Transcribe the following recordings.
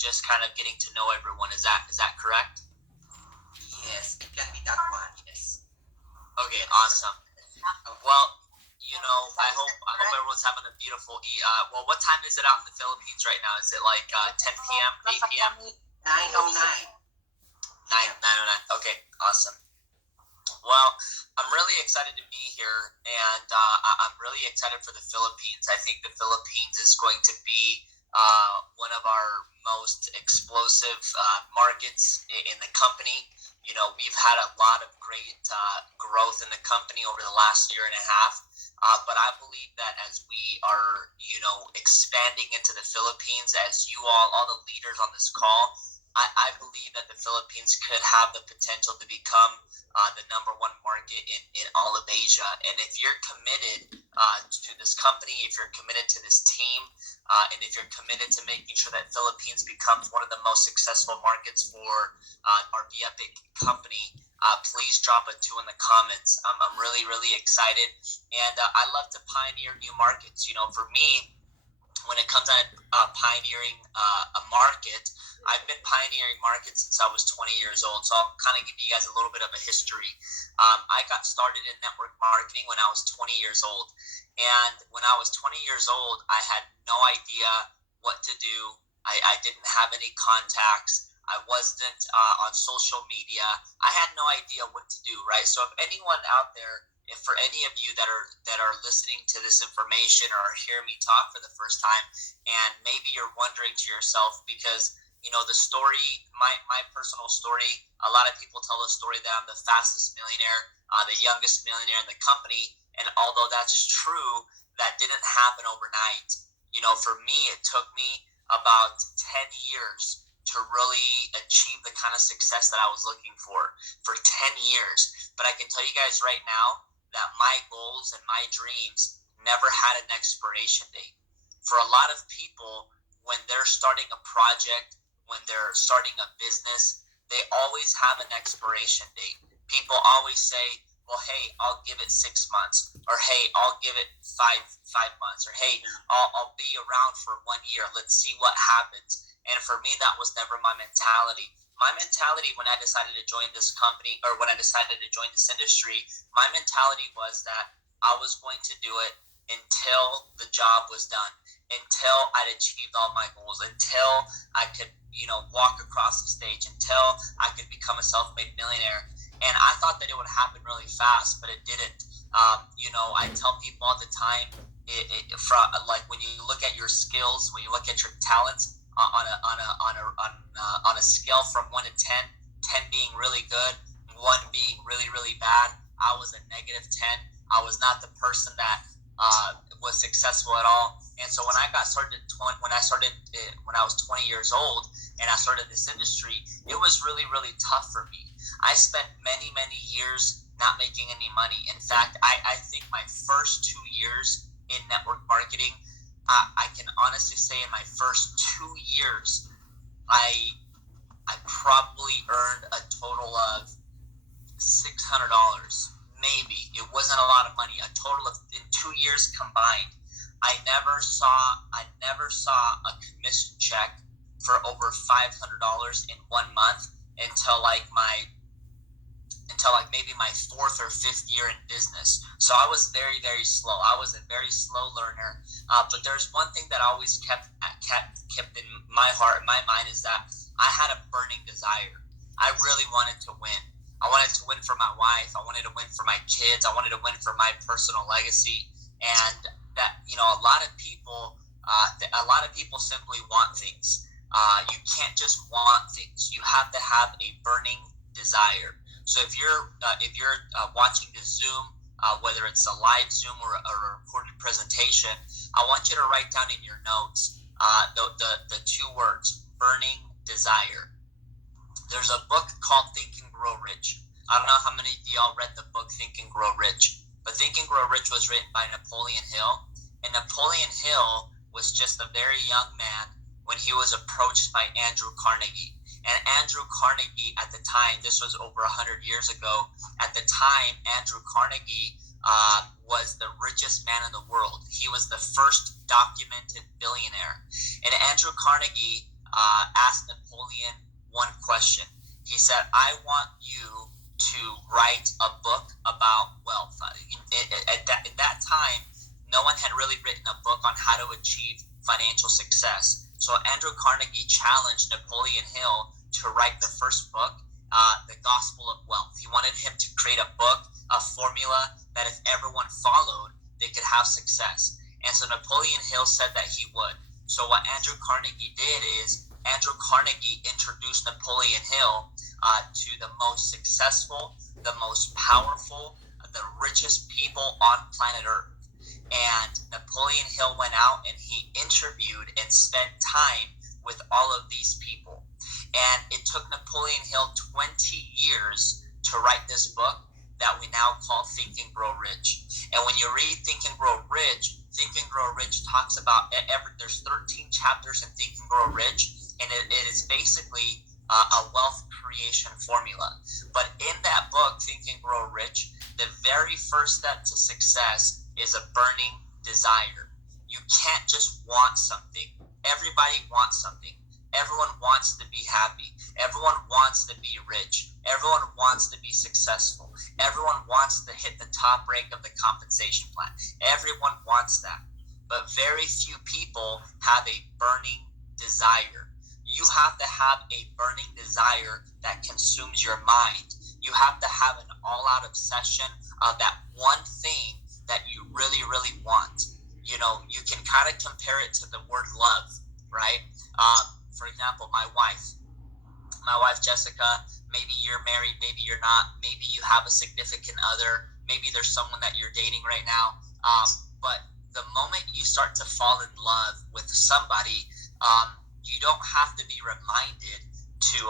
just kind of getting to know everyone. Is that correct? Yes, it can be that one. Yes. Okay, awesome. Well, I hope everyone's having a beautiful. Well, what time is it out in the Philippines right now? Is it like 10 p.m., 8 p.m.? 9:09. 9:09. Okay, awesome. Well, I'm really excited to be here, and I'm really excited for the Philippines. I think the Philippines is going to be one of our most explosive markets in the company. We've had a lot of great growth in the company over the last year and a half, but I believe that as we are, expanding into the Philippines, as you all the leaders on this call, I believe that the Philippines could have the potential to become the number one market in all of Asia. And if you're committed to this company, if you're committed to this team, and if you're committed to making sure that Philippines becomes one of the most successful markets for our Epic company, please drop a 2 in the comments. I'm really, really excited. And I love to pioneer new markets. For me, when it comes to pioneering a market, I've been pioneering markets since I was 20 years old. So I'll kind of give you guys a little bit of a history. I got started in network marketing when I was 20 years old. And when I was 20 years old, I had no idea what to do. I didn't have any contacts. I wasn't on social media. I had no idea what to do, right? So if anyone out there, if for any of you that are listening to this information or are hearing me talk for the first time, and maybe you're wondering to yourself, because the story, my personal story, a lot of people tell the story that I'm the fastest millionaire, the youngest millionaire in the company, and although that's true, that didn't happen overnight. For me, it took me about 10 years to really achieve the kind of success that I was looking for 10 years. But I can tell you guys right now that my goals and my dreams never had an expiration date. For a lot of people, when they're starting a project, when they're starting a business, they always have an expiration date. People always say, well, hey, I'll give it 6 months, or hey, I'll give it five months, or hey, I'll be around for 1 year. Let's see what happens. And for me, that was never my mentality. My mentality when I decided to join this company, or when I decided to join this industry, my mentality was that I was going to do it until the job was done, until I'd achieved all my goals, until I could, walk across the stage, until I could become a self-made millionaire. And I thought that it would happen really fast, but it didn't. I tell people all the time, like when you look at your skills, when you look at your talents, on a scale from 1 to 10, 10 being really good, 1 being really, really bad, I was a -10. I was not the person that was successful at all. And so when I was 20 years old and I started this industry, it was really, really tough for me. I spent many, many years not making any money. In fact, I think my first 2 years in network marketing, I can honestly say in my first 2 years, I probably earned a total of $600. Maybe. It wasn't a lot of money. A total of, in 2 years combined, I never saw a commission check for over $500 in 1 month until maybe my 4th or 5th year in business. So I was very, very slow. I was a very slow learner. But there's one thing that I always kept in my heart, in my mind, is that I had a burning desire. I really wanted to win. I wanted to win for my wife. I wanted to win for my kids. I wanted to win for my personal legacy. And that, a lot of people simply want things. You can't just want things. You have to have a burning desire. So if you're watching the Zoom, whether it's a live Zoom or a recorded presentation, I want you to write down in your notes the 2 words, burning desire. There's a book called Think and Grow Rich. I don't know how many of y'all read the book Think and Grow Rich, but Think and Grow Rich was written by Napoleon Hill. And Napoleon Hill was just a very young man when he was approached by Andrew Carnegie. And Andrew Carnegie at the time, this was over 100 years ago, at the time, Andrew Carnegie was the richest man in the world. He was the first documented billionaire. And Andrew Carnegie asked Napoleon one question. He said, I want you to write a book about wealth. At that time, no one had really written a book on how to achieve financial success. So Andrew Carnegie challenged Napoleon Hill to write the first book, The Gospel of Wealth. He wanted him to create a book, a formula that if everyone followed, they could have success. And so Napoleon Hill said that he would. So what Andrew Carnegie did is Andrew Carnegie introduced Napoleon Hill to the most successful, the most powerful, the richest people on planet Earth. And Napoleon Hill went out and he interviewed and spent time with all of these people. And it took Napoleon Hill 20 years to write this book that we now call Think and Grow Rich. And when you read Think and Grow Rich talks about there's 13 chapters in Think and Grow Rich, and it is basically a wealth creation formula. But in that book, Think and Grow Rich, the very first step to success is a burning desire. You can't just want something. Everybody wants something. Everyone wants to be happy. Everyone wants to be rich. Everyone wants to be successful. Everyone wants to hit the top rank of the compensation plan. Everyone wants that. But very few people have a burning desire. You have to have a burning desire that consumes your mind. You have to have an all-out obsession of that one thing that you really, really want. You know, you can kind of compare it to the word love, right? For example, my wife Jessica, maybe you're married, maybe you're not, maybe you have a significant other, maybe there's someone that you're dating right now, but the moment you start to fall in love with somebody, you don't have to be reminded to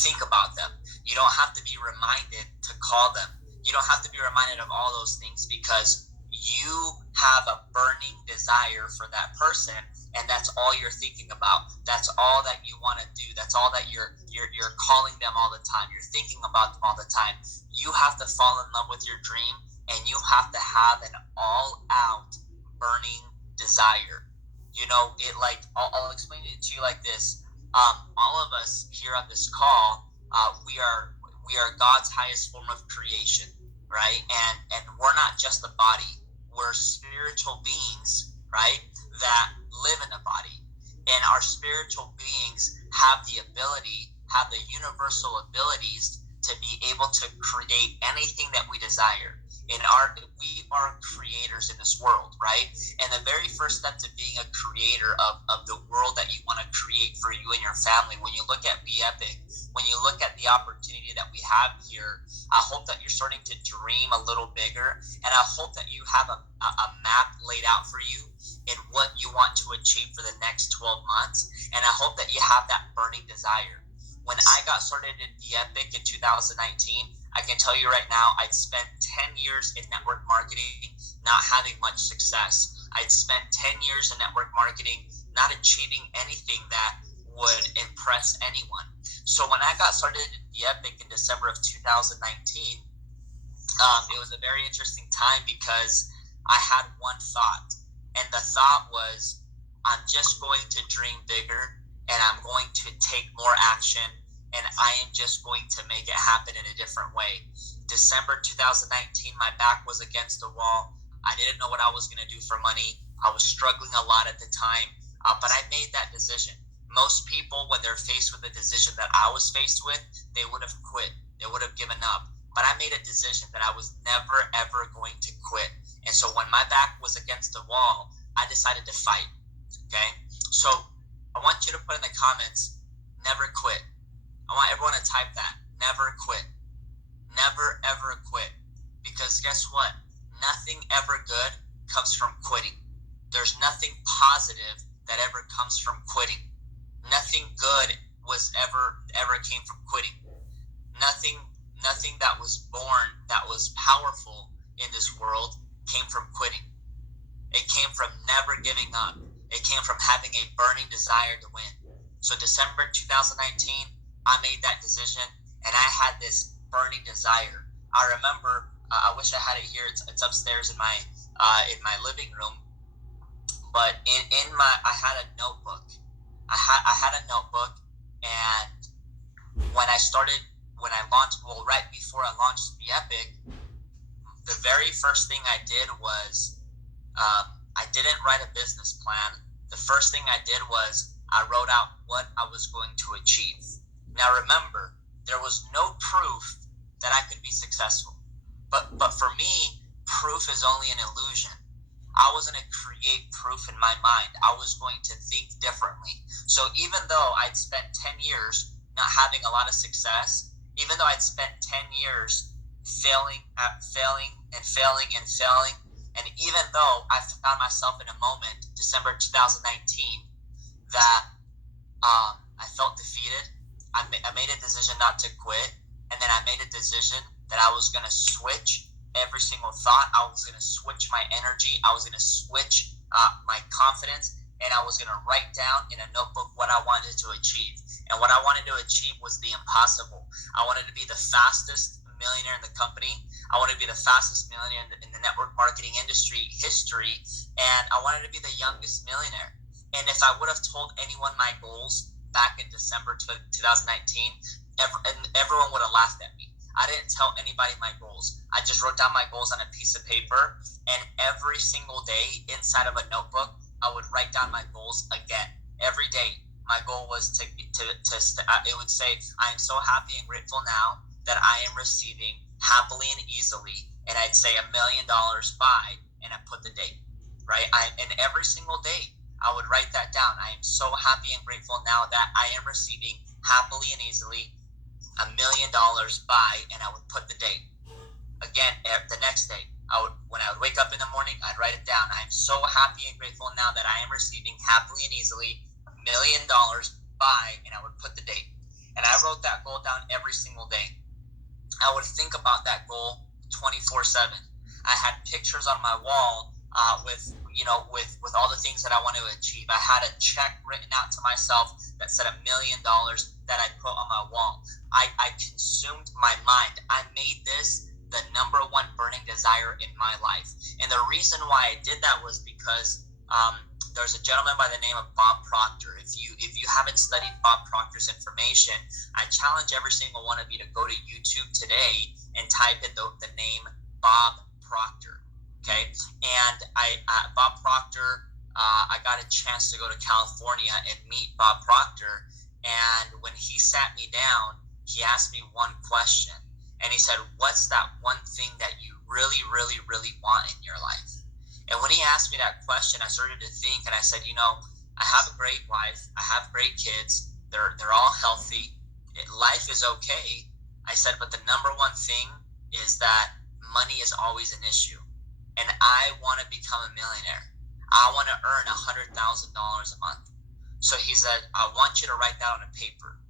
think about them. You don't have to be reminded to call them. You don't have to be reminded of all those things because you have a burning desire for that person, and that's all you're thinking about. That's all that you want to do. That's all that you're calling them all the time. You're thinking about them all the time. You have to fall in love with your dream, and you have to have an all-out burning desire. You know, I'll explain it to you like this. All of us here on this call, we are God's highest form of creation, right? And we're not just a body. We're spiritual beings, right, that live in a body. And our spiritual beings have the universal abilities to be able to create anything that we desire. We are creators in this world, right? And the very first step to being a creator of the world that you want to create for you and your family, when you look at Be Epic, when you look at the opportunity that we have here, I hope that you're starting to dream a little bigger, and I hope that you have a map laid out for you in what you want to achieve for the next 12 months, and I hope that you have that burning desire. When I got started in Be Epic in 2019, I can tell you right now, I'd spent 10 years in network marketing, not having much success. I'd spent 10 years in network marketing, not achieving anything that would impress anyone. So when I got started in Be Epic in December of 2019, it was a very interesting time because I had one thought, and the thought was, I'm just going to dream bigger, and I'm going to take more action, and I am just going to make it happen in a different way. December 2019, my back was against the wall. I didn't know what I was going to do for money. I was struggling a lot at the time, but I made that decision. Most people, when they're faced with a decision that I was faced with, they would have quit. They would have given up. But I made a decision that I was never, ever going to quit. And so when my back was against the wall, I decided to fight. Okay? So I want you to put in the comments, never quit. I want everyone to type that. Never quit. Never, ever quit. Because guess what? Nothing ever good comes from quitting. There's nothing positive that ever comes from quitting. Nothing good was ever came from quitting. Nothing that was born that was powerful in this world came from quitting. It came from never giving up. It came from having a burning desire to win. So December 2019, I made that decision, and I had this burning desire. I remember, I wish I had it here. It's upstairs in my living room. But I had a notebook, I had a notebook, and when I launched, well, right before I launched the Epic, the very first thing I did was I didn't write a business plan. The first thing I did was I wrote out what I was going to achieve. Now remember, there was no proof that I could be successful. But for me, proof is only an illusion. I was going to create proof in my mind. I was going to think differently. So even though I'd spent 10 years not having a lot of success, even though I'd spent 10 years failing and failing, and even though I found myself in a moment, December 2019, that I felt defeated, I made a decision not to quit, and then I made a decision that I was going to switch every single thought. I was going to switch my energy. I was going to switch my confidence, and I was going to write down in a notebook what I wanted to achieve. And what I wanted to achieve was the impossible. I wanted to be the fastest millionaire in the company. I wanted to be the fastest millionaire in the network marketing industry history, and I wanted to be the youngest millionaire. And if I would have told anyone my goals back in December 2019, everyone would have laughed at me. I didn't tell anybody my goals. I just wrote down my goals on a piece of paper, and every single day inside of a notebook, I would write down my goals again. Every day, my goal was it would say, I am so happy and grateful now that I am receiving happily and easily, and I'd say $1 million by, and I put the date, right? And every single day, I would write that down. I am so happy and grateful now that I am receiving happily and easily $1 million by, and I would put the date. Again, the next day, when I would wake up in the morning, I'd write it down. I am so happy and grateful now that I am receiving happily and easily $1 million by, and I would put the date. And I wrote that goal down every single day. I would think about that goal 24/7. I had pictures on my wall with all the things that I want to achieve. I had a check written out to myself that said $1 million that I put on my wall. I consumed my mind. I made this the number one burning desire in my life. And the reason why I did that was because there's a gentleman by the name of Bob Proctor. If you haven't studied Bob Proctor's information, I challenge every single one of you to go to YouTube today and type in the name Bob Proctor. Okay, and Bob Proctor, I got a chance to go to California and meet Bob Proctor, and when he sat me down, he asked me one question, and he said, "What's that one thing that you really, really, really want in your life?" And when he asked me that question, I started to think, and I said, I have a great wife, I have great kids, they're all healthy, life is okay. I said, but the number one thing is that money is always an issue. And I want to become a millionaire. I want to earn $100,000 a month. So he said, I want you to write that on a paper.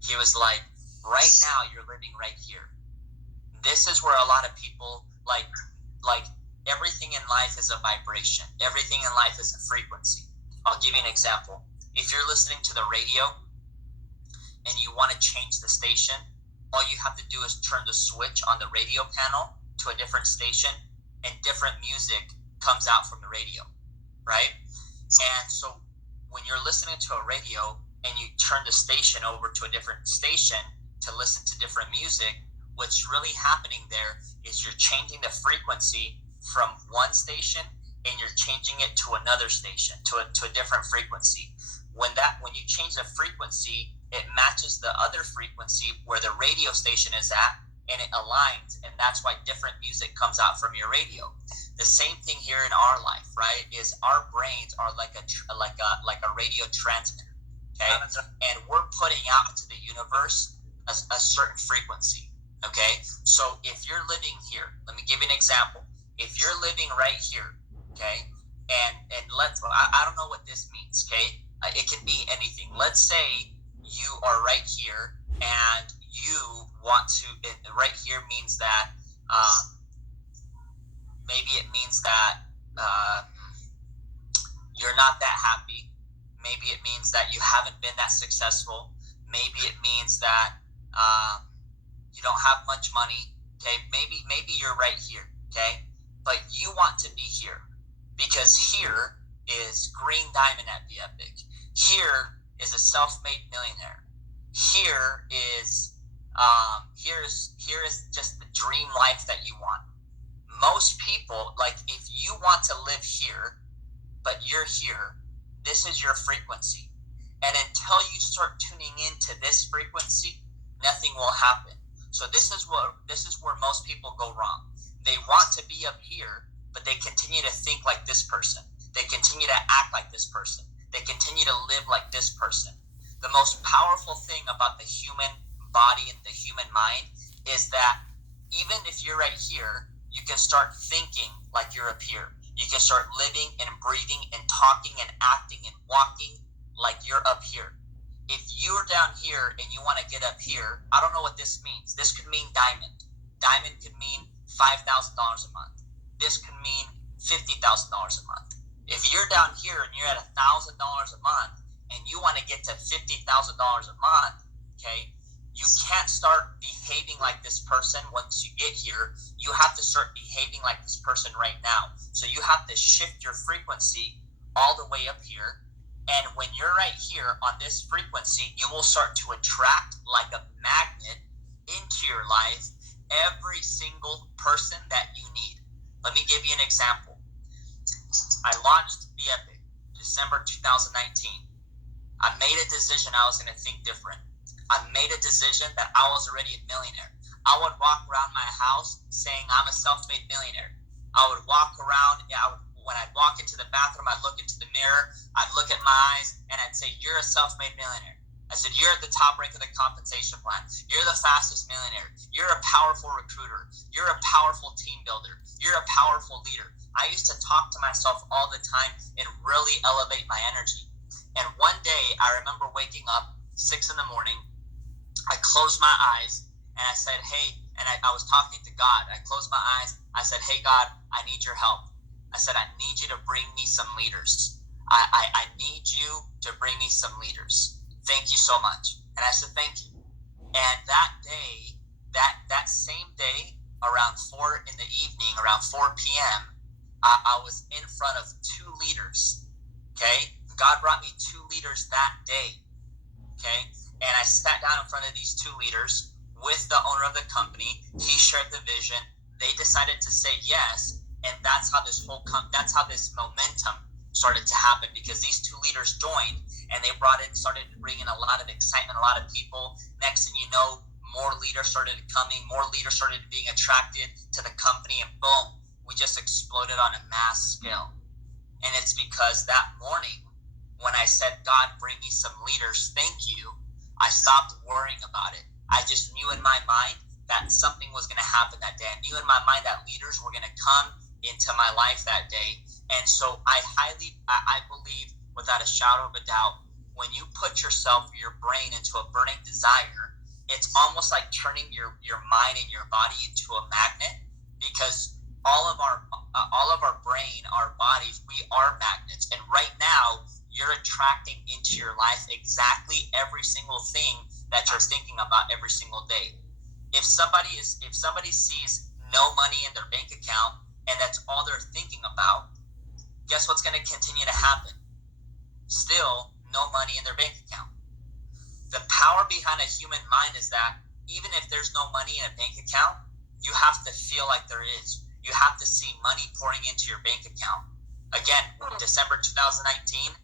He was like, right now you're living right here. This is where a lot of people like everything in life is a vibration. Everything in life is a frequency. I'll give you an example. If you're listening to the radio and you want to change the station, all you have to do is turn the switch on the radio panel to a different station, and different music comes out from the radio, right? And so when you're listening to a radio and you turn the station over to a different station to listen to different music, what's really happening there is you're changing the frequency from one station and you're changing it to another station, to a different frequency. When you change the frequency, it matches the other frequency where the radio station is at, and it aligns, and that's why different music comes out from your radio. The same thing here in our life, right? Is our brains are like a radio transmitter, okay? And we're putting out to the universe a certain frequency, okay? So if you're living here, let me give you an example. If you're living right here, okay, and I don't know what this means, okay? It can be anything. Let's say you are right here and you want to, right here means that maybe it means that you're not that happy. Maybe it means that you haven't been that successful. Maybe it means that you don't have much money. Okay, maybe you're right here. Okay, but you want to be here because here is green diamond at the Epic. Here is a self-made millionaire. Here is just the dream life that you want. Most people, like, if you want to live here, but you're here, this is your frequency. And until you start tuning into this frequency, nothing will happen. So this is where most people go wrong. They want to be up here, but they continue to think like this person. They continue to act like this person. They continue to live like this person. The most powerful thing about the human body and the human mind is that even if you're right here, you can start thinking like you're up here. You can start living and breathing and talking and acting and walking like you're up here. If you're down here and you want to get up here, I don't know what this means. This could mean diamond. Diamond could mean $5,000 a month. This could mean $50,000 a month. If you're down here and you're at $1,000 a month and you want to get to $50,000 a month, okay, you can't start behaving like this person once you get here. You have to start behaving like this person right now. So you have to shift your frequency all the way up here. And when you're right here on this frequency, you will start to attract like a magnet into your life every single person that you need. Let me give you an example. I launched Be Epic December 2019. I made a decision I was going to think different. I made a decision that I was already a millionaire. I would walk around my house saying I'm a self-made millionaire. I would walk around, when I'd walk into the bathroom, I'd look into the mirror, I'd look at my eyes, and I'd say, you're a self-made millionaire. I said, you're at the top rank of the compensation plan. You're the fastest millionaire. You're a powerful recruiter. You're a powerful team builder. You're a powerful leader. I used to talk to myself all the time and really elevate my energy. And one day, I remember waking up 6 in the morning. I closed my eyes and I said, hey, and I was talking to God. I closed my eyes. I said, hey, God, I need your help. I said, I need you to bring me some leaders. I need you to bring me some leaders. Thank you so much. And I said, thank you. And that day, that same day, around 4 in the evening, around 4 p.m., I was in front of 2 leaders. Okay? God brought me 2 leaders that day. Okay? And I sat down in front of these 2 leaders with the owner of the company. He shared the vision. They decided to say yes, and that's how this momentum started to happen, because these 2 leaders joined and they started bringing a lot of excitement, a lot of people. Next thing you know, more leaders started coming, more leaders started being attracted to the company, and boom, we just exploded on a mass scale. And it's because that morning when I said, God, bring me some leaders, thank you, I stopped worrying about it. I just knew in my mind that something was going to happen that day. I knew in my mind that leaders were going to come into my life that day. And so I believe, without a shadow of a doubt, when you put yourself, your brain, into a burning desire, it's almost like turning your mind and your body into a magnet, because all of our brain, our bodies, we are magnets. And right now, you're attracting into your life exactly every single thing that you're thinking about every single day. If somebody sees no money in their bank account and that's all they're thinking about, guess what's going to continue to happen? Still, no money in their bank account. The power behind a human mind is that even if there's no money in a bank account, you have to feel like there is. You have to see money pouring into your bank account. Again, December 2019,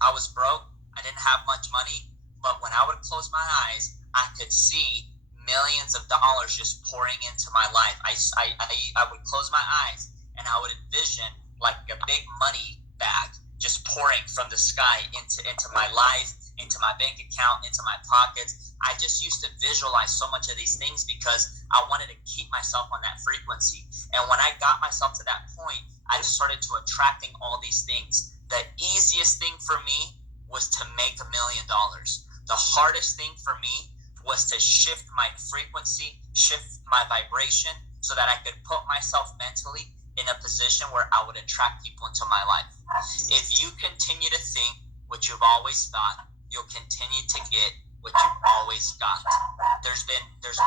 I was broke. I didn't have much money, but when I would close my eyes, I could see millions of dollars just pouring into my life. I would close my eyes and I would envision like a big money bag just pouring from the sky into my life, into my bank account, into my pockets. I just used to visualize so much of these things because I wanted to keep myself on that frequency. And when I got myself to that point, I just started to attracting all these things. The easiest thing for me was to make $1 million. The hardest thing for me was to shift my frequency, shift my vibration, so that I could put myself mentally in a position where I would attract people into my life. If you continue to think what you've always thought, you'll continue to get what you've always got. There's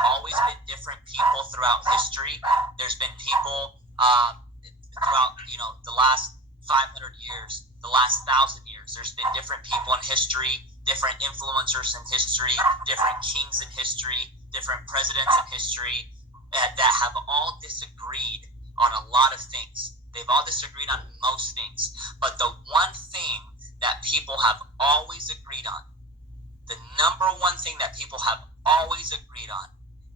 always been different people throughout history. There's been people throughout the last 500 years, the last 1,000 years. There's been different people in history, different influencers in history, different kings in history, different presidents in history that have all disagreed on a lot of things. They've all disagreed on most things. But the one thing that people have always agreed on, the number one thing that people have always agreed on,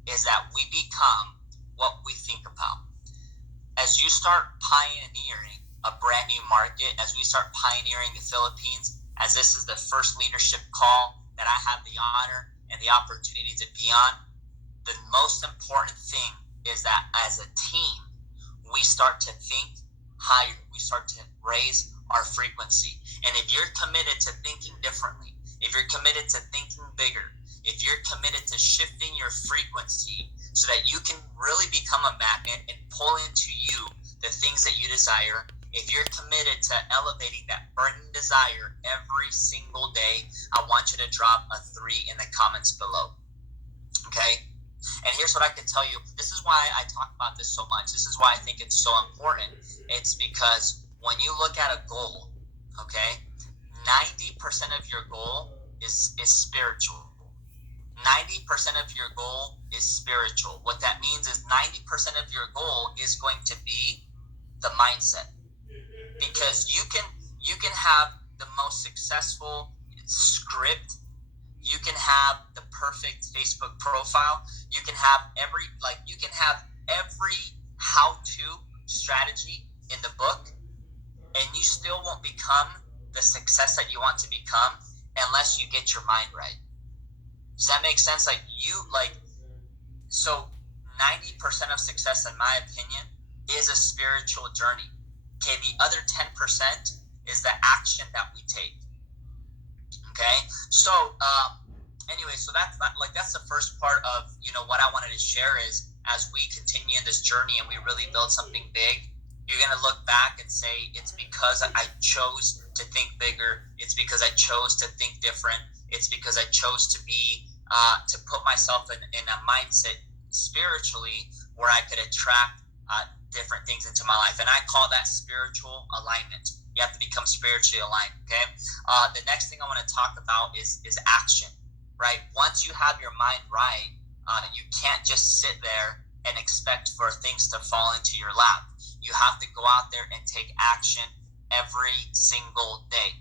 is that we become what we think about. As you start pioneering a brand new market, as we start pioneering the Philippines, as this is the first leadership call that I have the honor and the opportunity to be on, the most important thing is that as a team, we start to think higher. We start to raise our frequency. And if you're committed to thinking differently, if you're committed to thinking bigger, if you're committed to shifting your frequency so that you can really become a magnet and pull into you the things that you desire, if you're committed to elevating that burning desire every single day, I want you to drop a 3 in the comments below. Okay? And here's what I can tell you. This is why I talk about this so much. This is why I think it's so important. It's because when you look at a goal, okay, 90% of your goal is spiritual. 90% of your goal is spiritual. What that means is 90% of your goal is going to be the mindset. Because you can have the most successful script, you can have the perfect Facebook profile, you can have every how-to strategy in the book, and you still won't become the success that you want to become unless you get your mind right. Does that make sense? So 90% of success, in my opinion, is a spiritual journey. Okay, the other 10% is the action that we take. Okay, so anyway, so that's the first part of what I wanted to share is as we continue in this journey and we really build something big, you're gonna look back and say it's because I chose to think bigger. It's because I chose to think different. It's because I chose to be to put myself in a mindset spiritually where I could attract different things into my life. And I call that spiritual alignment. You have to become spiritually aligned, okay? The next thing I want to talk about is action, right? Once you have your mind right, you can't just sit there and expect for things to fall into your lap. You have to go out there and take action every single day,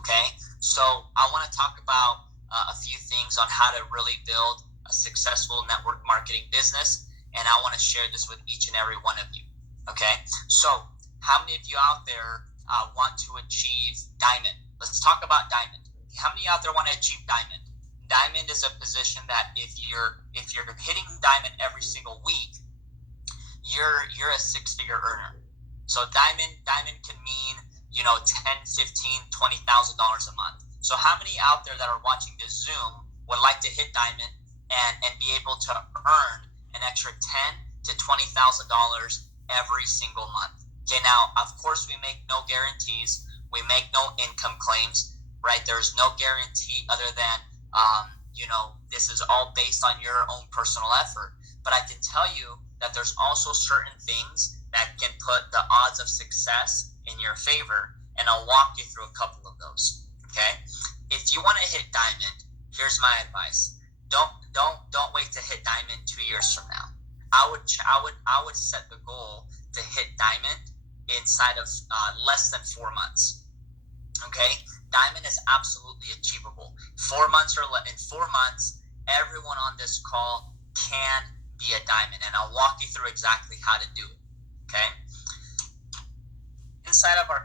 okay? So I want to talk about a few things on how to really build a successful network marketing business. And I want to share this with each and every one of you, okay? So how many of you out there want to achieve diamond? Let's talk about diamond. How many out there want to achieve diamond? Diamond is a position that if you're hitting diamond every single week, you're a 6-figure earner. So diamond can mean, $10, $15, $20,000 a month. So how many out there that are watching this Zoom would like to hit diamond and be able to earn an extra $10,000 to $20,000 every single month? Okay, now, of course, we make no guarantees. We make no income claims, right? There's no guarantee other than, this is all based on your own personal effort. But I can tell you that there's also certain things that can put the odds of success in your favor, and I'll walk you through a couple of those, okay? If you want to hit diamond, here's my advice. Don't wait to hit diamond 2 years from now. I would set the goal to hit diamond inside of less than 4 months. Okay, diamond is absolutely achievable. 4 months in 4 months, everyone on this call can be a diamond, and I'll walk you through exactly how to do it. Okay, inside of our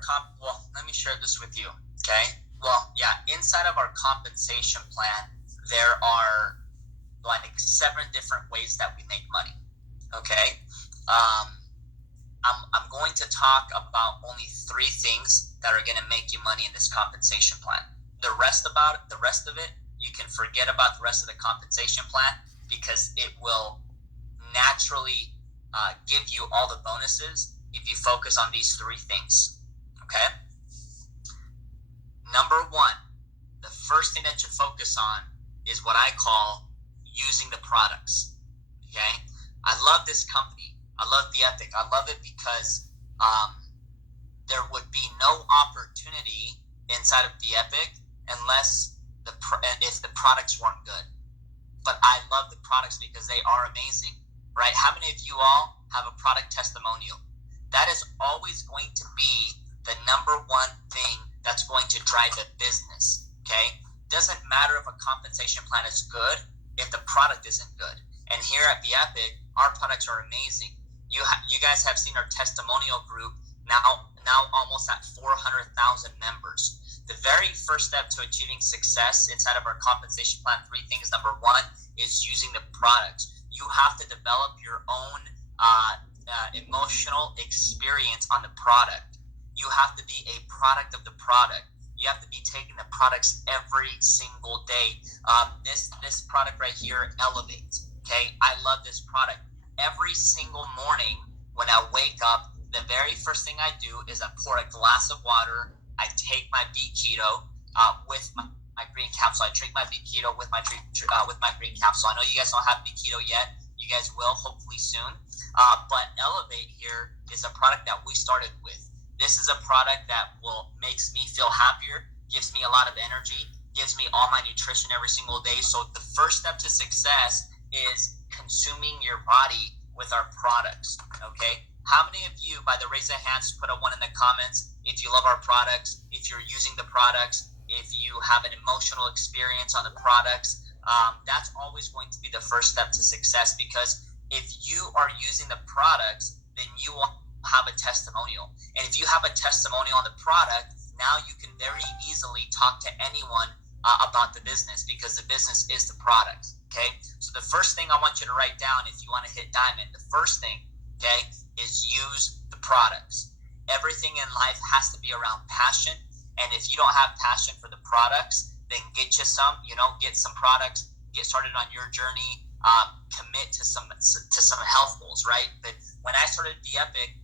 let me share this with you. Okay, inside of our compensation plan, there are 7 different ways that we make money. Okay, I'm going to talk about only 3 things that are going to make you money in this compensation plan. The rest of it, you can forget about the rest of the compensation plan because it will naturally give you all the bonuses if you focus on these 3 things. Okay. Number 1, the first thing that you focus on is what I call using the products. Okay, I love this company. I love The Epic. I love it because there would be no opportunity inside of The Epic unless if the products weren't good. But I love the products because they are amazing, right? How many of you all have a product testimonial? That is always going to be the number one thing that's going to drive a business, okay? Doesn't matter if a compensation plan is good if the product isn't good. And here at the Epic, our products are amazing. You guys have seen our testimonial group now almost at 400,000 members. The very first step to achieving success inside of our compensation plan, 3 things. Number 1 is using the products. You have to develop your own emotional experience on the product. You have to be a product of the product. You have to be taking the products every single day. This product right here, Elevate. Okay, I love this product. Every single morning when I wake up, the very first thing I do is I pour a glass of water. I take my B Keto with my green capsule. I drink my B Keto with my green capsule. I know you guys don't have B Keto yet. You guys will hopefully soon. But Elevate here is a product that we started with. This is a product that makes me feel happier, gives me a lot of energy, gives me all my nutrition every single day. So the first step to success is consuming your body with our products, okay? How many of you, by the raise of hands, put a 1 in the comments if you love our products, if you're using the products, if you have an emotional experience on the products? That's always going to be the first step to success, because if you are using the products, then you will have a testimonial. And if you have a testimonial on the product, now you can very easily talk to anyone about the business, because the business is the product, okay? So the first thing I want you to write down if you want to hit diamond, the first thing, okay, is use the products. Everything in life has to be around passion, and if you don't have passion for the products, then get some products, get started on your journey, commit to some health goals, right? But when I started the Epic,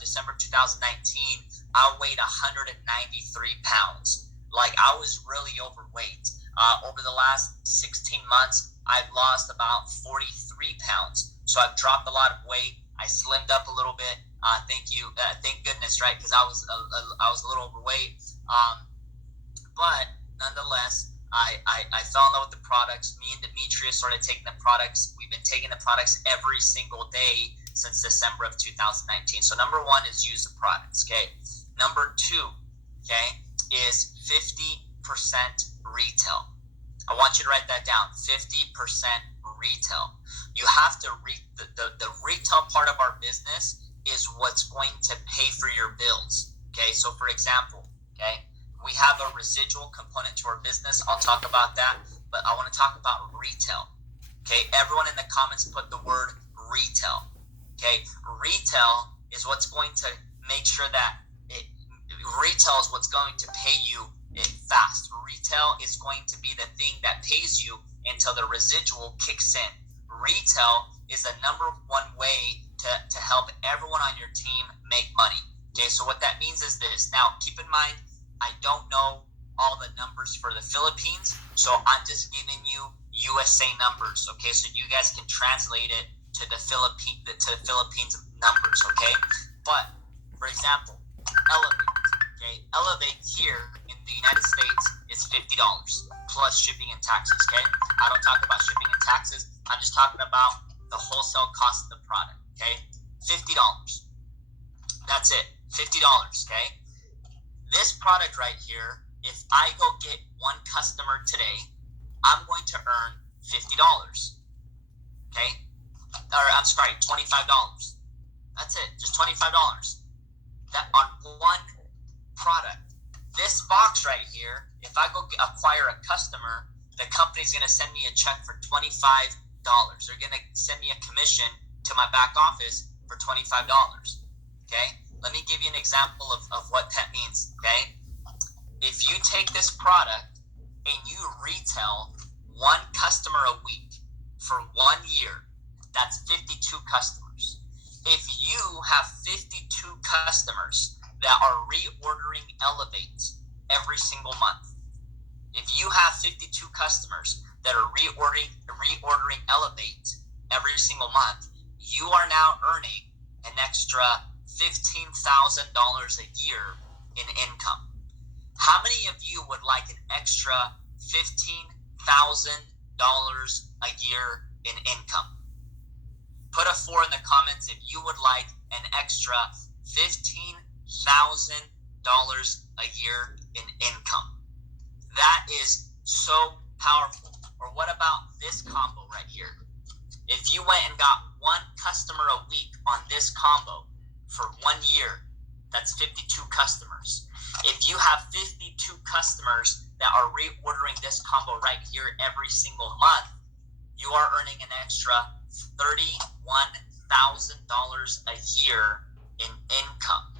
December 2019, I weighed 193 pounds. Like, I was really overweight. Over the last 16 months, I've lost about 43 pounds. So I've dropped a lot of weight. I slimmed up a little bit. Thank you. Thank goodness, right? Because I was a little overweight. But nonetheless, I fell in love with the products. Me and Demetrius started taking the products. We've been taking the products every single day since December of 2019. So number 1 is use the products, okay? Number 2, okay, is 50% retail. I want you to write that down, 50% retail. You have to the retail part of our business is what's going to pay for your bills, okay? So for example, okay, we have a residual component to our business. I'll talk about that, but I want to talk about retail, okay? Everyone in the comments put the word retail, okay? Retail is what's going to make sure that retail is what's going to pay you fast. Retail is going to be the thing that pays you until the residual kicks in. Retail is the number 1 way to help everyone on your team make money. Okay, so what that means is this. Now, keep in mind, I don't know all the numbers for the Philippines, so I'm just giving you USA numbers. Okay, so you guys can translate it to the Philippines numbers. Okay, but for example, Elevate. Okay, Elevate here in the United States is $50 plus shipping and taxes. Okay, I don't talk about shipping and taxes. I'm just talking about the wholesale cost of the product. Okay, $50. That's it, $50. Okay, this product right here, if I go get 1 customer today, I'm going to earn $50. Okay, or I'm sorry, $25. That's it, just $25. That on 1 product. This box right here, if I go acquire a customer, the company's going to send me a check for $25. They're going to send me a commission to my back office for $25. Okay? Let me give you an example of what that means. Okay? If you take this product and you retail 1 customer a week for 1 year, that's 52 customers. If you have 52 customers that are reordering Elevate every single month, if you have 52 customers that are reordering Elevate every single month, you are now earning an extra $15,000 a year in income. How many of you would like an extra $15,000 a year in income. Put a 4 in the comments if you would like an extra $15,000 a year in income. That is so powerful. Or what about this combo right here? If you went and got one customer a week on this combo for 1 year, that's 52 customers. If you have 52 customers that are reordering this combo right here every single month, you are earning an extra $31,000 a year in income.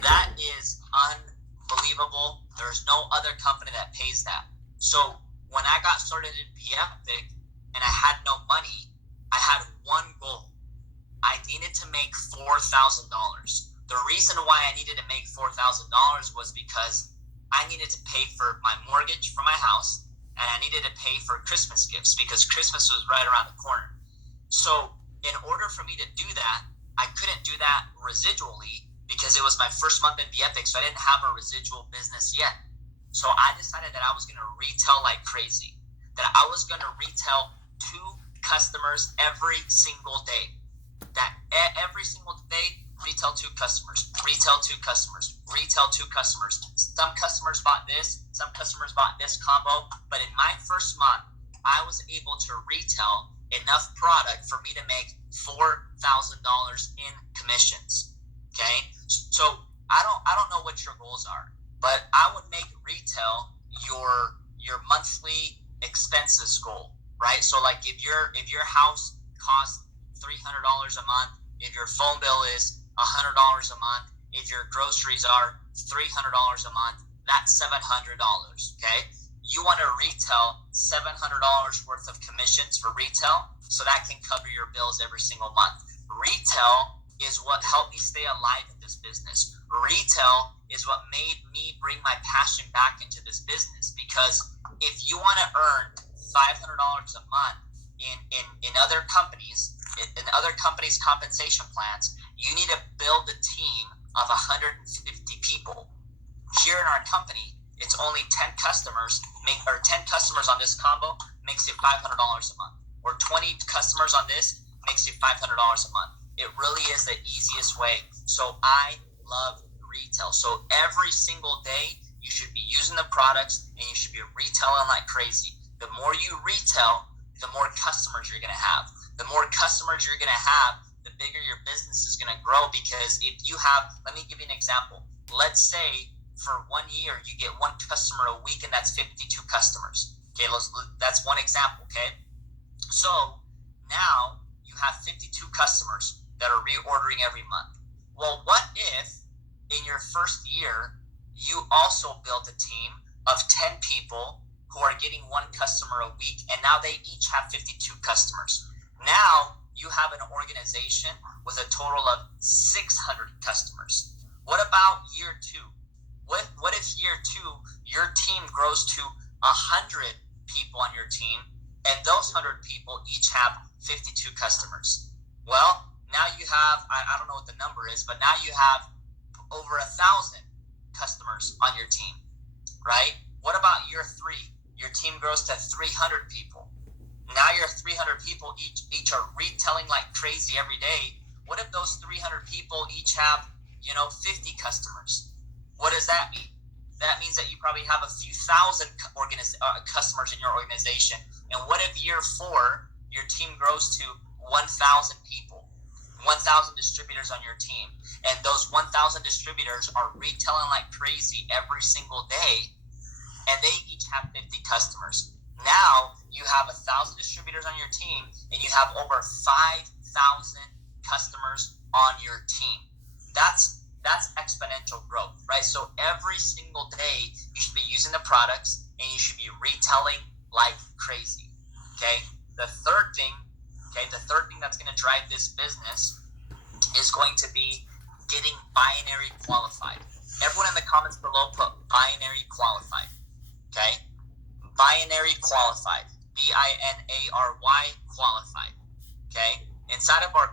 That is unbelievable. There's no other company that pays that. So when I got started in Epic and I had no money, I had one goal. I needed to make $4,000. The reason why I needed to make $4,000 was because I needed to pay for my mortgage for my house, and I needed to pay for Christmas gifts because Christmas was right around the corner. So in order for me to do that, I couldn't do that residually because it was my first month in Epic, so I didn't have a residual business yet. So I decided that I was going to retail like crazy, that I was going to retail 2 customers every single day. That every single day, retail 2 customers, retail 2 customers, retail 2 customers. Some customers bought this, some customers bought this combo, but in my first month, I was able to retail enough product for me to make $4,000 in commissions. Okay, so I don't know what your goals are, but I would make retail your monthly expenses goal, right? So like if your house costs $300 a month, if your phone bill is $100 a month, if your groceries are $300 a month, that's $700. Okay, you want to retail $700 worth of commissions for retail, so that can cover your bills every single month. Retail is what helped me stay alive in this business. Retail is what made me bring my passion back into this business, because if you want to earn $500 a month in other companies, in other companies' compensation plans, you need to build a team of 150 people. Here in our company, it's only 10 customers, 10 customers on this combo makes you $500 a month, or 20 customers on this makes you $500 a month. It really is the easiest way. So I love retail. So every single day, you should be using the products and you should be retailing like crazy. The more you retail, the more customers you're going to have. The more customers you're going to have, the bigger your business is going to grow. Because if you have, let me give you an example. Let's say for 1 year, you get 1 customer a week, and that's 52 customers. Okay, that's one example, okay? So now you have 52 customers that are reordering every month. Well, what if in your first year, you also built a team of 10 people who are getting 1 customer a week, and now they each have 52 customers. Now you have an organization with a total of 600 customers. What about year 2? What if year 2, your team grows to 100 people on your team, and those 100 people each have 52 customers? Well, now you have, I don't know what the number is, but now you have over 1,000 customers on your team, right? What about year 3? Your team grows to 300 people. Now your 300 people each are retailing like crazy every day. What if those 300 people each have, 50 customers? What does that mean? That means that you probably have a few thousand customers in your organization. And what if year 4, your team grows to 1,000 people, 1,000 distributors on your team, and those 1,000 distributors are retailing like crazy every single day, and they each have 50 customers. Now you have 1,000 distributors on your team, and you have over 5,000 customers on your team. That's exponential growth, right? So every single day, you should be using the products, and you should be retailing like crazy. Okay. The third thing that's going to drive this business is going to be getting binary qualified. Everyone in the comments below put binary qualified. Okay. Binary qualified. BINARY qualified. Okay. Inside of our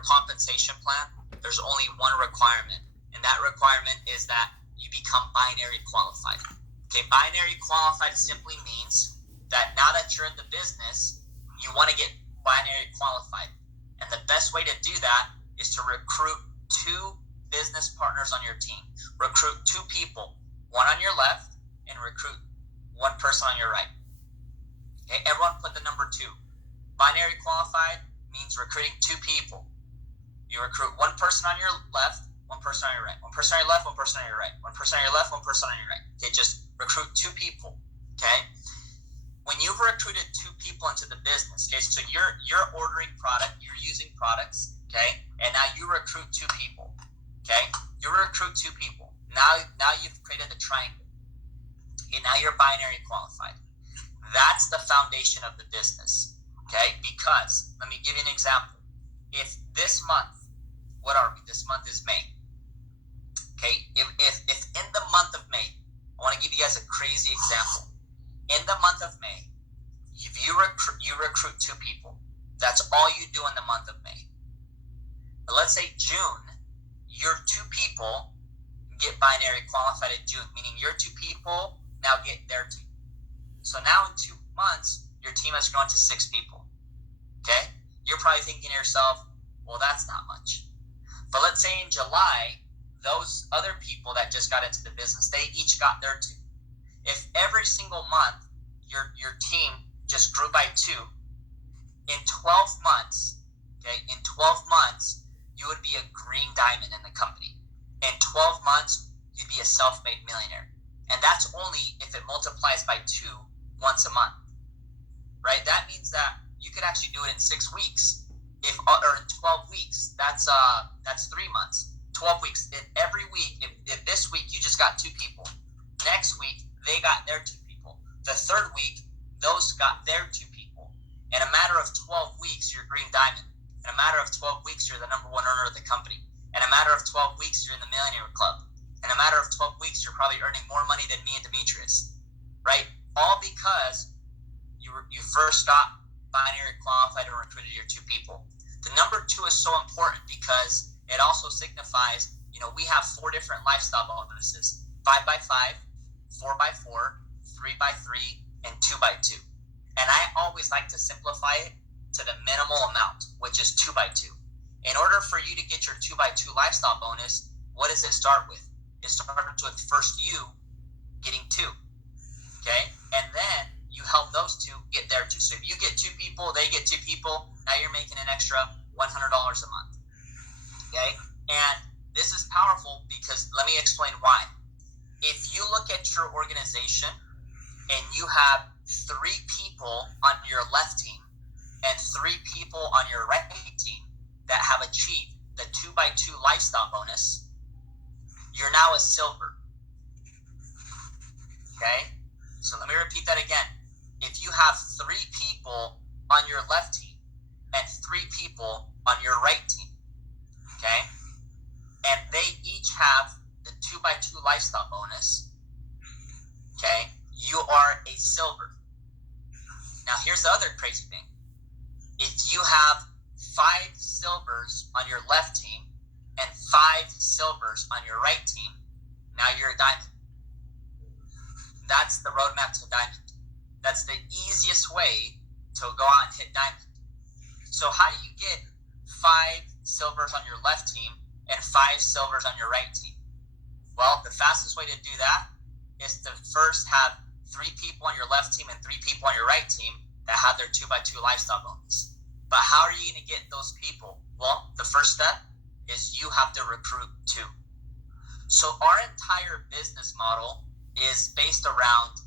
compensation plan, there's only one requirement, and that requirement is that you become binary qualified. Okay, binary qualified simply means that now that you're in the business, you want to get binary qualified. And the best way to do that is to recruit 2 business partners on your team. Recruit 2 people, one on your left, and recruit 1 person on your right. Okay, everyone put the number 2. Binary qualified means recruiting 2 people. You recruit 1 person on your left, 1 person on your right. 1 person on your left, 1 person on your right. 1 person on your left, 1 person on your right. Okay, just recruit 2 people. Okay? When you've recruited 2 people into the business, okay, so you're ordering product, you're using products, okay, and now you recruit 2 people. Okay? You recruit 2 people. Now you've created a triangle. Okay, now you're binary qualified. That's the foundation of the business. Okay? Because, let me give you an example. If this month, what are we? This month is May. Okay, if in the month of May, I want to give you guys a crazy example. In the month of May, if you recruit 2 people, that's all you do in the month of May. But let's say June, your 2 people get binary qualified in June, meaning your 2 people now get their 2. So now in 2 months, your team has grown to 6 people. Okay? You're probably thinking to yourself, well, that's not much. But let's say in July, those other people that just got into the business, they each got their 2. If every single month your team just grew by 2, in 12 months, okay, in 12 months, you would be a green diamond in the company. In 12 months, you'd be a self-made millionaire. And that's only if it multiplies by 2 once a month, right? That means that you could actually do it in 6 weeks, or in 12 weeks. That's 3 months. 12 weeks. Every week, if this week you just got 2 people, next week they got their 2 people. The third week, those got their 2 people. In a matter of 12 weeks, you're green diamond. In a matter of 12 weeks, you're the number 1 earner of the company. In a matter of 12 weeks, you're in the millionaire club. In a matter of 12 weeks, you're probably earning more money than me and Demetrius, right? All because you first got binary qualified and recruited your 2 people. The number 2 is so important because it also signifies, we have 4 different lifestyle bonuses: 5x5, 4x4, 3x3, and 2x2. And I always like to simplify it to the minimal amount, which is 2x2. In order for you to get your 2x2 lifestyle bonus, what does it start with? It starts with first you getting 2. Okay? And then you help those 2 get their 2. So if you get 2 people, they get 2 people, now you're making an extra $100 a month. Okay? And this is powerful because let me explain why. If you look at your organization and you have 3 people on your left team and 3 people on your right team that have achieved the 2x2 lifestyle bonus, you're now a silver. Okay? So let me repeat that again. If you have 3 people on your left team and 3 people on your right team, okay, and they each have the 2x2 lifestyle bonus, okay, you are a silver. Now here's the other crazy thing. If you have 5 silvers on your left team and 5 silvers on your right team, now you're a diamond. That's the roadmap to diamond. That's the easiest way to go out and hit diamond. So how do you get 5 silvers on your left team and 5 silvers on your right team? Well, the fastest way to do that is to first have 3 people on your left team and 3 people on your right team that have their 2x2 lifestyle bonus. But how are you going to get those people? Well, the first step is you have to recruit 2. So our entire business model is based around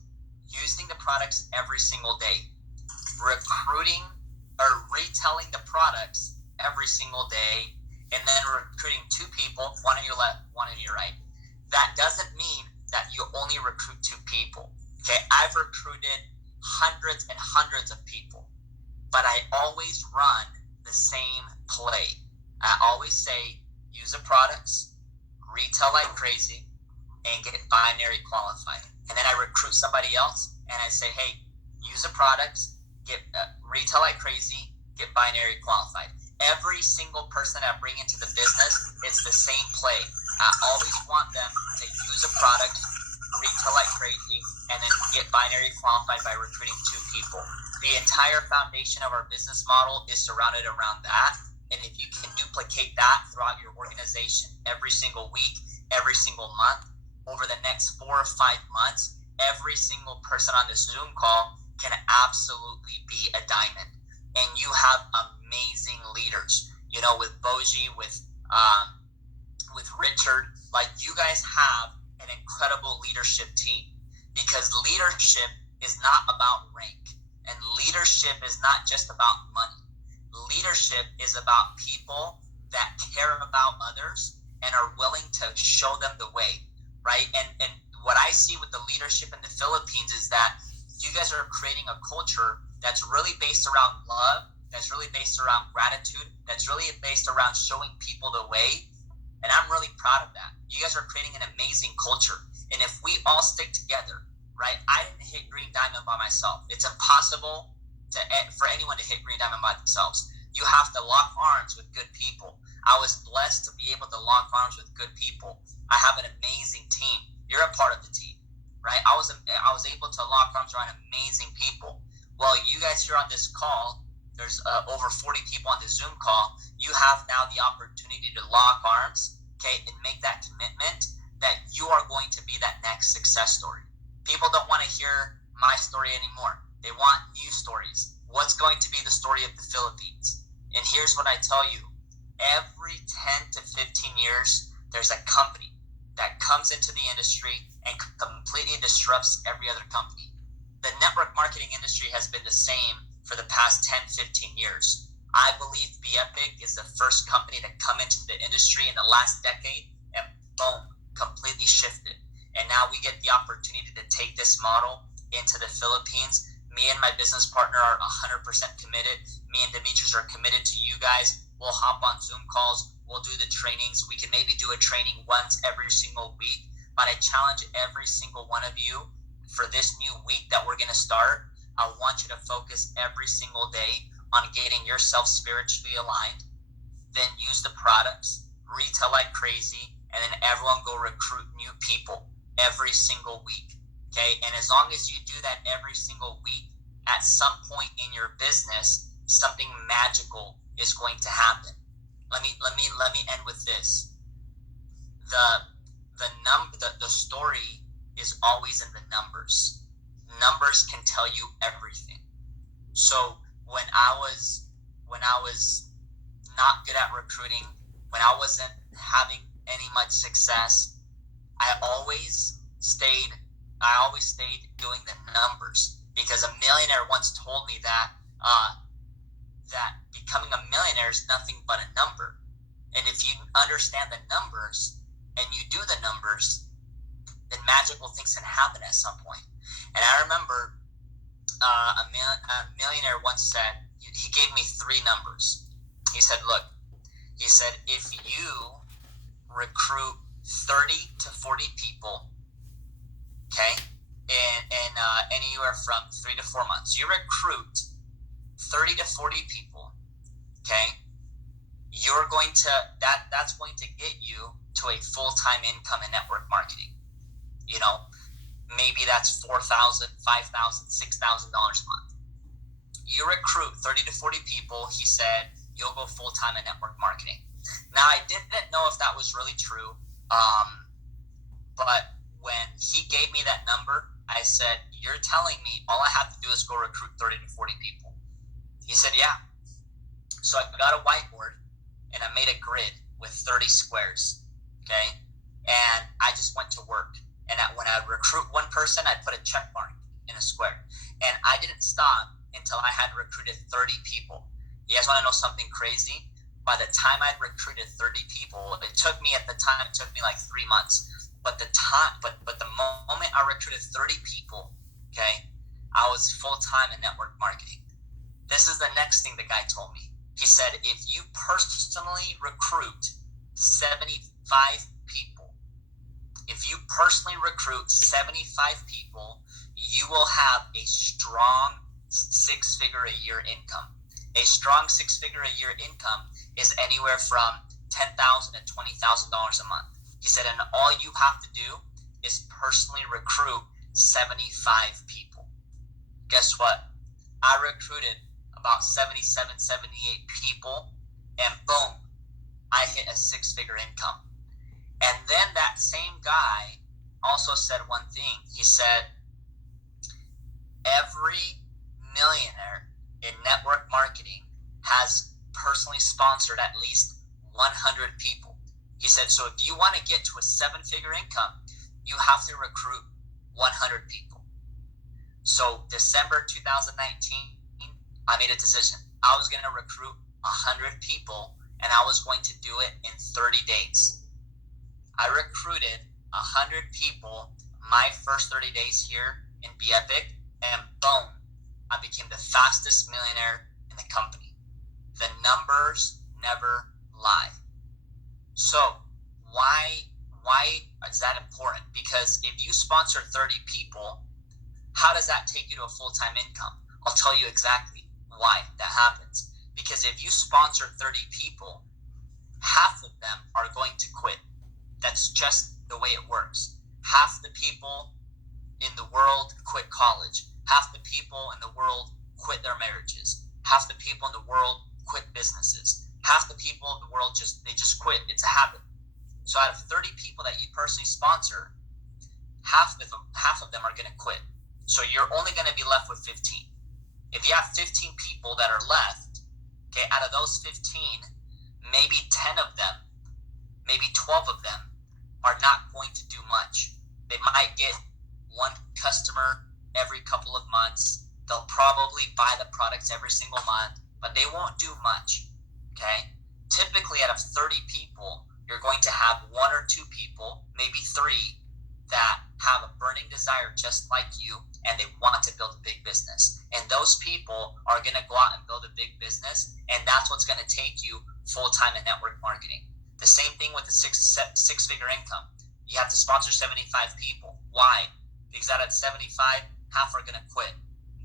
using the products every single day, recruiting or retelling the products every single day, and then recruiting 2 people, one on your left, one on your right. That doesn't mean that you only recruit 2 people. Okay, I've recruited hundreds and hundreds of people, but I always run the same play. I always say, use the products, retail like crazy, and get binary qualified. And then I recruit somebody else, and I say, hey, use the products, get retail like crazy, get binary qualified. Every single person I bring into the business, it's the same play. I always want them to use a product, retail like crazy, and then get binary qualified by recruiting 2 people. The entire foundation of our business model is surrounded around that. And if you can duplicate that throughout your organization every single week, every single month, over the next 4 or 5 months, every single person on this Zoom call can absolutely be a diamond. And you have amazing leaders, with Boji, with Richard. Like, you guys have an incredible leadership team, because leadership is not about rank, and leadership is not just about money. Leadership is about people that care about others and are willing to show them the way, right? And what I see with the leadership in the Philippines is that you guys are creating a culture that's really based around love, that's really based around gratitude, that's really based around showing people the way. And I'm really proud of that. You guys are creating an amazing culture. And if we all stick together, right? I didn't hit Green Diamond by myself. It's impossible for anyone to hit Green Diamond by themselves. You have to lock arms with good people. I was blessed to be able to lock arms with good people. I have an amazing team. You're a part of the team, right? I was able to lock arms around amazing people. Well, you guys here on this call, there's over 40 people on the Zoom call. You have now the opportunity to lock arms, okay, and make that commitment that you are going to be that next success story. People don't want to hear my story anymore. They want new stories. What's going to be the story of the Philippines? And here's what I tell you. Every 10 to 15 years, there's a company that comes into the industry and completely disrupts every other company. The network marketing industry has been the same for the past 10, 15 years. I believe BeEpic is the first company to come into the industry in the last decade, and boom, completely shifted. And now we get the opportunity to take this model into the Philippines. Me and my business partner are 100% committed. Me and Demetrius are committed to you guys. We'll hop on Zoom calls. We'll do the trainings. We can maybe do a training once every single week. But I challenge every single one of you for this new week that we're going to start. I want you to focus every single day on getting yourself spiritually aligned. Then use the products, retail like crazy, and then everyone go recruit new people every single week. Okay, and as long as you do that every single week, at some point in your business, something magical is going to happen. Let me end with this. The story is always in the numbers. Numbers can tell you everything. So when I was not good at recruiting, when I wasn't having any much success, I always stayed doing the numbers, because a millionaire once told me that becoming a millionaire is nothing but a number. And if you understand the numbers and you do the numbers, then magical things can happen at some point. And I remember a millionaire once said, he gave me 3 numbers. He said, look, if you recruit 30 to 40 people, okay, in anywhere from 3 to 4 months, you recruit 30 to 40 people, okay, you're going to, that's going to get you to a full-time income in network marketing. Maybe that's $4,000, $5,000, $6,000 a month. You recruit 30 to 40 people, he said, you'll go full-time in network marketing. Now, I didn't know if that was really true, but when he gave me that number, I said, you're telling me all I have to do is go recruit 30 to 40 people? He said, yeah. So I got a whiteboard, and I made a grid with 30 squares, okay? And I just went to work. And when I would recruit one person, I'd put a check mark in a square. And I didn't stop until I had recruited 30 people. You guys want to know something crazy? By the time I'd recruited 30 people, it took me like 3 months. But the moment I recruited 30 people, okay, I was full-time in network marketing. This is the next thing the guy told me. He said, if you personally recruit 75 people, you will have a strong 6-figure a year income. A strong 6-figure a year income is anywhere from $10,000 to $20,000 a month. He said, and all you have to do is personally recruit 75 people. Guess what? I recruited about 77, 78 people, and boom, I hit a 6-figure income. And then that same guy also said one thing. He said, every millionaire in network marketing has personally sponsored at least 100 people. He said, so if you want to get to a 7-figure income, you have to recruit 100 people. So December 2019, I made a decision. I was going to recruit 100 people, and I was going to do it in 30 days. I recruited 100 people my first 30 days here in Be Epic, and boom, I became the fastest millionaire in the company. The numbers never lie. So why is that important? Because if you sponsor 30 people, how does that take you to a full-time income? I'll tell you exactly why that happens. Because if you sponsor 30 people, half of them are going to quit. That's just the way it works. Half the people in the world quit college. Half the people in the world quit their marriages. Half the people in the world quit businesses. Half the people in the world just quit. It's a habit. So out of 30 people that you personally sponsor, half of them are going to quit. So you're only going to be left with 15. If you have 15 people that are left, okay, out of those 15, maybe 10 of them, maybe 12 of them are not going to do much. They might get one customer every couple of months. They'll probably buy the products every single month, but they won't do much, okay? Typically, out of 30 people, you're going to have 1 or 2 people, maybe 3, that have a burning desire just like you, and they want to build a big business. And those people are going to go out and build a big business, and that's what's going to take you full-time in network marketing. The same thing with the six-figure income. You have to sponsor 75 people. Why? Because out of 75, half are going to quit.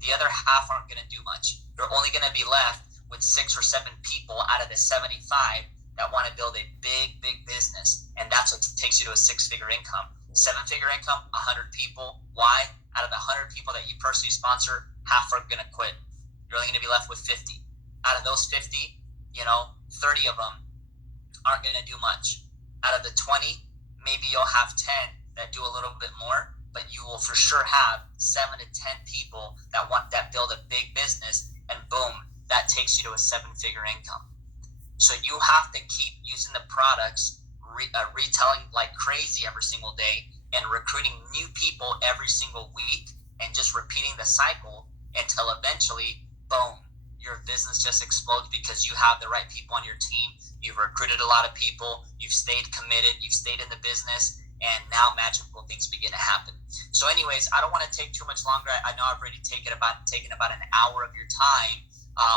The other half aren't going to do much. You're only going to be left with 6 or 7 people out of the 75 that want to build a big, big business. And that's what takes you to a 6-figure income. 7-figure income, 100 people. Why? Out of the 100 people that you personally sponsor, half are going to quit. You're only going to be left with 50. Out of those 50, 30 of them aren't going to do much. Out of the 20, maybe you'll have 10 that do a little bit more, but you will for sure have 7 to 10 people that build a big business, and boom, that takes you to a 7-figure income. So you have to keep using the products, retelling like crazy every single day, and recruiting new people every single week, and just repeating the cycle until eventually, boom, your business just explodes because you have the right people on your team. You've recruited a lot of people. You've stayed committed. You've stayed in the business. And now magical things begin to happen. So anyways, I don't want to take too much longer. I know I've already taken about an hour of your time.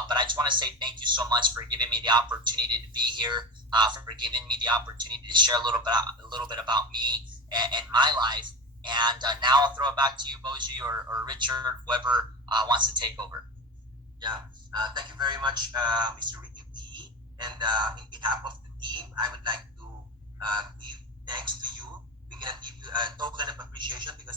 But I just want to say thank you so much for giving me the opportunity to be here, for giving me the opportunity to share a little bit about me and my life. And now I'll throw it back to you, Boji, or Richard, whoever wants to take over. Yeah. Thank you very much, Mr. Ricky V. And in behalf of the team, I would like to give thanks to you. We can give you a token of appreciation because